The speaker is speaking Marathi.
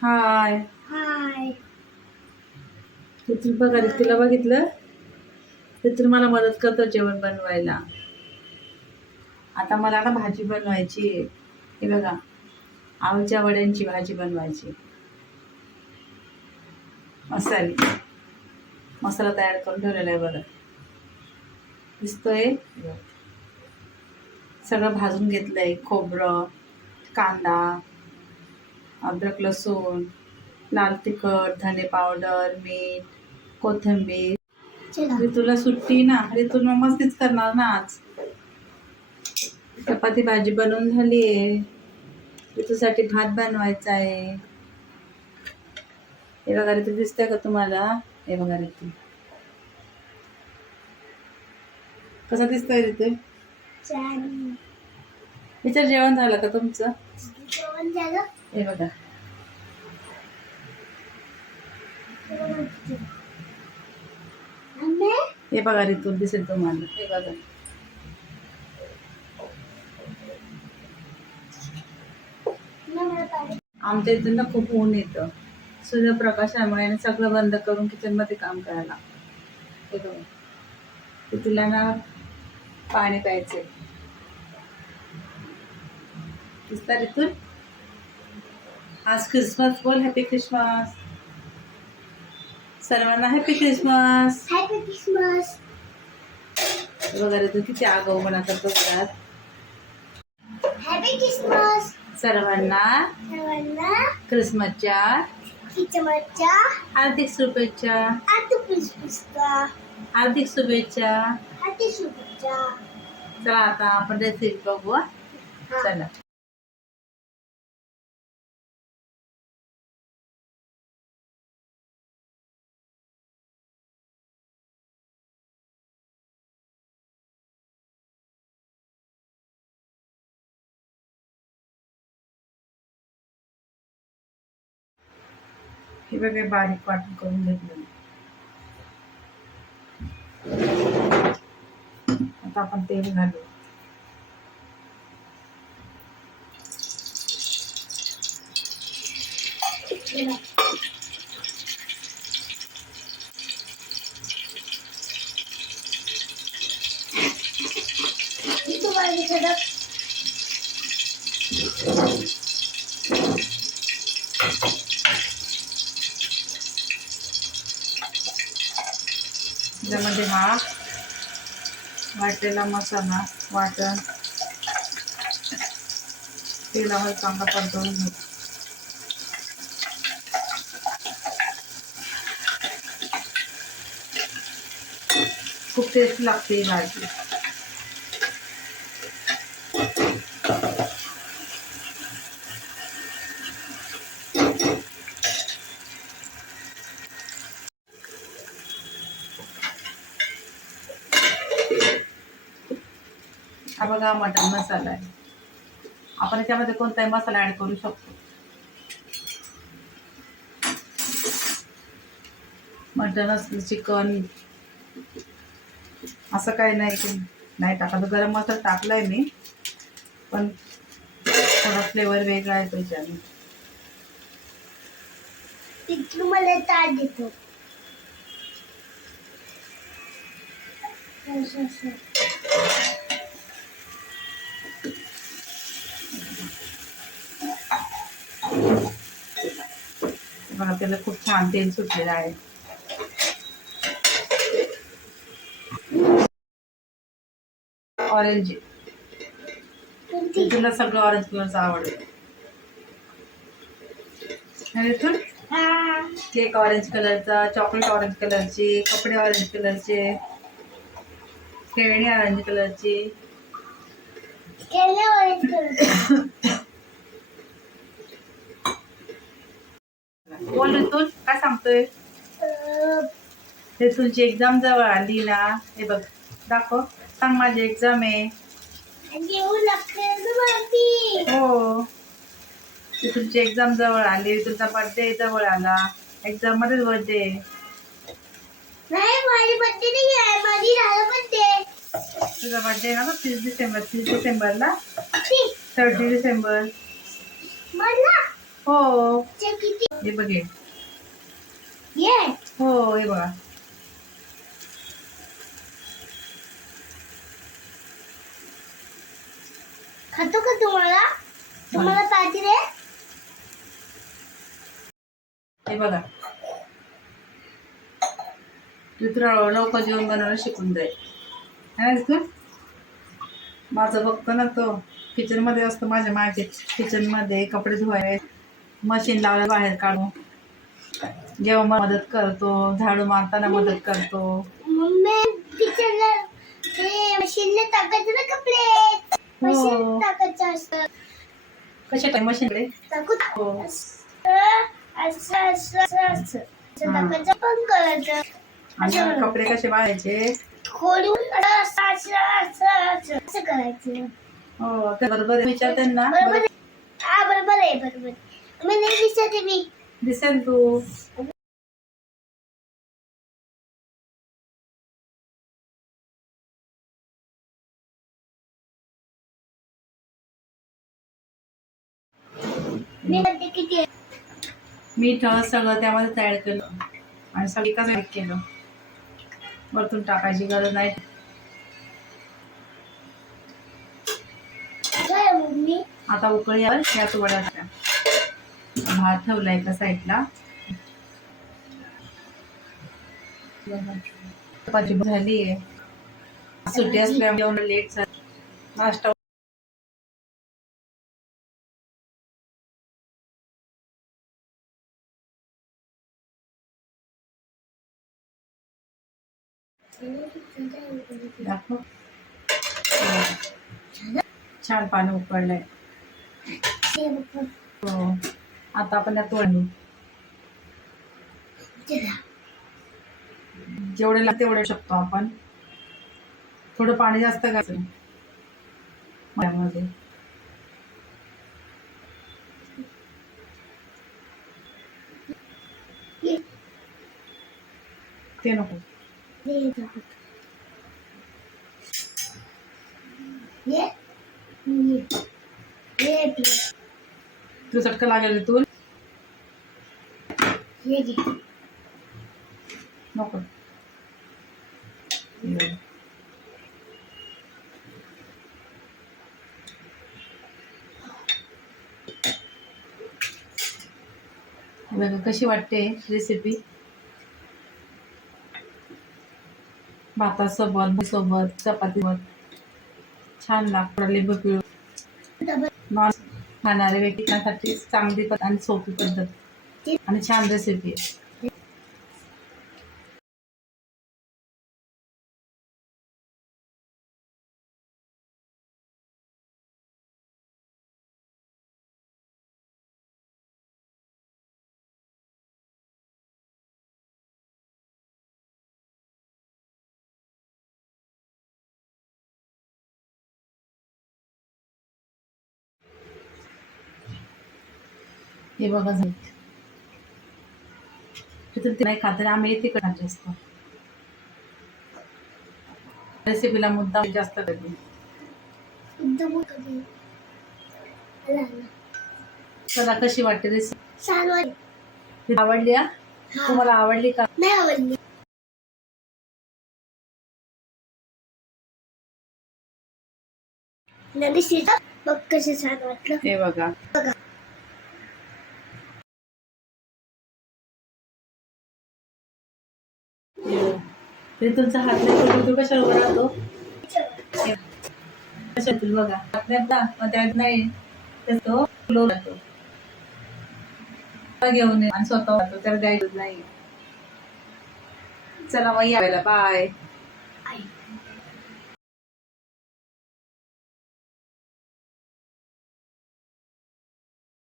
हाय. हाय. तिथून बघा तुला बघितलं? तिथून मला मदत करतो जेवण बनवायला. आता मला ना भाजी बनवायची आहे. हे बघा आळूच्या वड्यांची भाजी बनवायची मसाले. मसाला तयार करून ठेवलेला आहे बघा. दिसतोय? हे. सगळं भाजून घेतलंय खोबरं कांदा अद्रक लसूण लाल तिखट धने पावडर मीठ कोथिंबीर. ऋतूला सुट्टी ना ऋतू मस्तीच करणार ना आज. चपाती भाजी बनवून झाली आहे. ऋतूसाठी भात बनवायचा आहे. हे बघा ऋतू दिसतंय का तुम्हाला? हे बघा ऋतू. कसं दिसतंय ऋतू? विचार जेवण झालं का तुमचं? जेवण झालं. हे बघा. हे बघा ऋतू दिसेल तुम्हाला. हे बघा. आमच्या इथून ना खूप ऊन येतं. सूर्यप्रकाशामुळे सगळं बंद करून किचनमध्ये काम करायला हे बघा. तुला ना पाणी प्यायचंय. दिसता ऋतून आज क्रिसमस बोल हॅपी क्रिसमस सर्वांना हॅपी क्रिसमस हॅपी क्रिसमस बघा ऋतू किती आगाऊपणा करतो घरात. हॅपी क्रिसमस सर्वांना सर्वांना क्रिसमसच्या क्रिसमसच्या हार्दिक शुभेच्छा. हार्दिक क्रिसमसच्या हार्दिक शुभेच्छा. हार्दिक शुभेच्छा. चला आता आपण रेसिपी बघू. चला. हे बघा बारीक वाटण करून घेतलं आता आपण तेल घालू चला. मी तुम्हाला दिसत त्यामध्ये हा वाटलेला मसाला वाटण. तेलावर चांगला परतवून घेतो खूप टेस्ट लागते ही भाजी. हा बघा मटन मसाला आहे. आपण याच्यामध्ये कोणताही मसाला ॲड करू शकतो. मटन असलं चिकन असं काही नाही की नाही तर गरम मसाला टाकलाय मी पण थोडा फ्लेवर वेगळा आहे त्याच्याने. तिथून मला ताट देतो. असं, त्याला खूप छान तेल सुटलेलं आहे ऑरेंज? तुला सगळं ऑरेंज कलरचं आवडतं. केक ऑरेंज कलरचा चॉकलेट ऑरेंज कलरची कपडे ऑरेंज कलरचे खेळणी ऑरेंज कलरची बोल ऋतुल काय सांगतोय? तुझी एक्झाम जवळ आली ना हे बघ दाखव. सांग माझी एक्झाम आहे. हो. ते तुमची एक्झाम जवळ आली तुझा बर्थडे जवळ आला. एक्झाम मध्येच बर्थडे तुझा बर्थडे ना तीस डिसेंबर तीस डिसेंबरला? Thirty December. हो. हे बघे ये हो हे बघा. खातो का तुम्हाला? तुम्हाला पाहिजे रे. हे बघा. मित्र लवकर जेवण बनवायला शिकून जाईल है ना माझं बघतो ना तो. किचनमध्ये असतो माझ्या मागे. किचनमध्ये कपडे धुवाय मशीन लावलं बाहेर काढून जेव्हा मदत करतो झाडू मारताना मदत करतो. मशीन असतं. कसे टाइम मशीनकडे टाकू हो. हा. कपडे कसे बाळायचे हो बरोबर विचार त्यांना बरोबर आहे. हा बरोबर आहे बरोबर आहे. मी नाही दिसत मी दिसेल तू मी म्हणते किती आहे. मीठ सगळं त्यामध्ये ऍड केलं. आणि सगळं एकाच केलं. वरतून टाकायची गरज नाही. काय आहे मम्मी? आता उकळी आली त्यात वड्या टाका भात ठेवला एका साईडला. चपाती झाली आहे सुट्टी असल्यामुळे लेट झाली. नाश्ता दाखव. छान पाणी उकळलंय. हो. आता आपण त्यात चला. जेवढे लागते तेवढे शकतो आपण थोडं पाणी जास्त घालायचं त्यामध्ये. ते नको ये. ये. ये. तू चटका लागेल तू. नको. बघा कशी वाटते रेसिपी भातासोबत सोबत चपातीसोबत छान लागतं लिंबू पिळून डबल. खाणारे खाणाऱ्या चांगली पद्धत आणि सोपी पद्धत. आणि छान रेसिपी आहे. हे बघा झालं. ते नाही खात आम्ही तिकडे खात असतो रेसिपीला मुद्दा जास्त करते कमी. आला, आला. चला कशी वाटते रेसिपी? छान वाटलं. आवडली. तुम्हाला आवडली का? नाही आवडली. नदी बघ कसं छान वाटलं. हे बघा. बघा. तुमचा हात नाही पडतो, तो कशाला उभा राहतो? कशातील बघा. हात नाही मग त्यात नाही. तर तो flow राहतो. घेऊन ये आणि स्वतः राहतो त्याला द्यायचं नाही. चला मग यायला बाय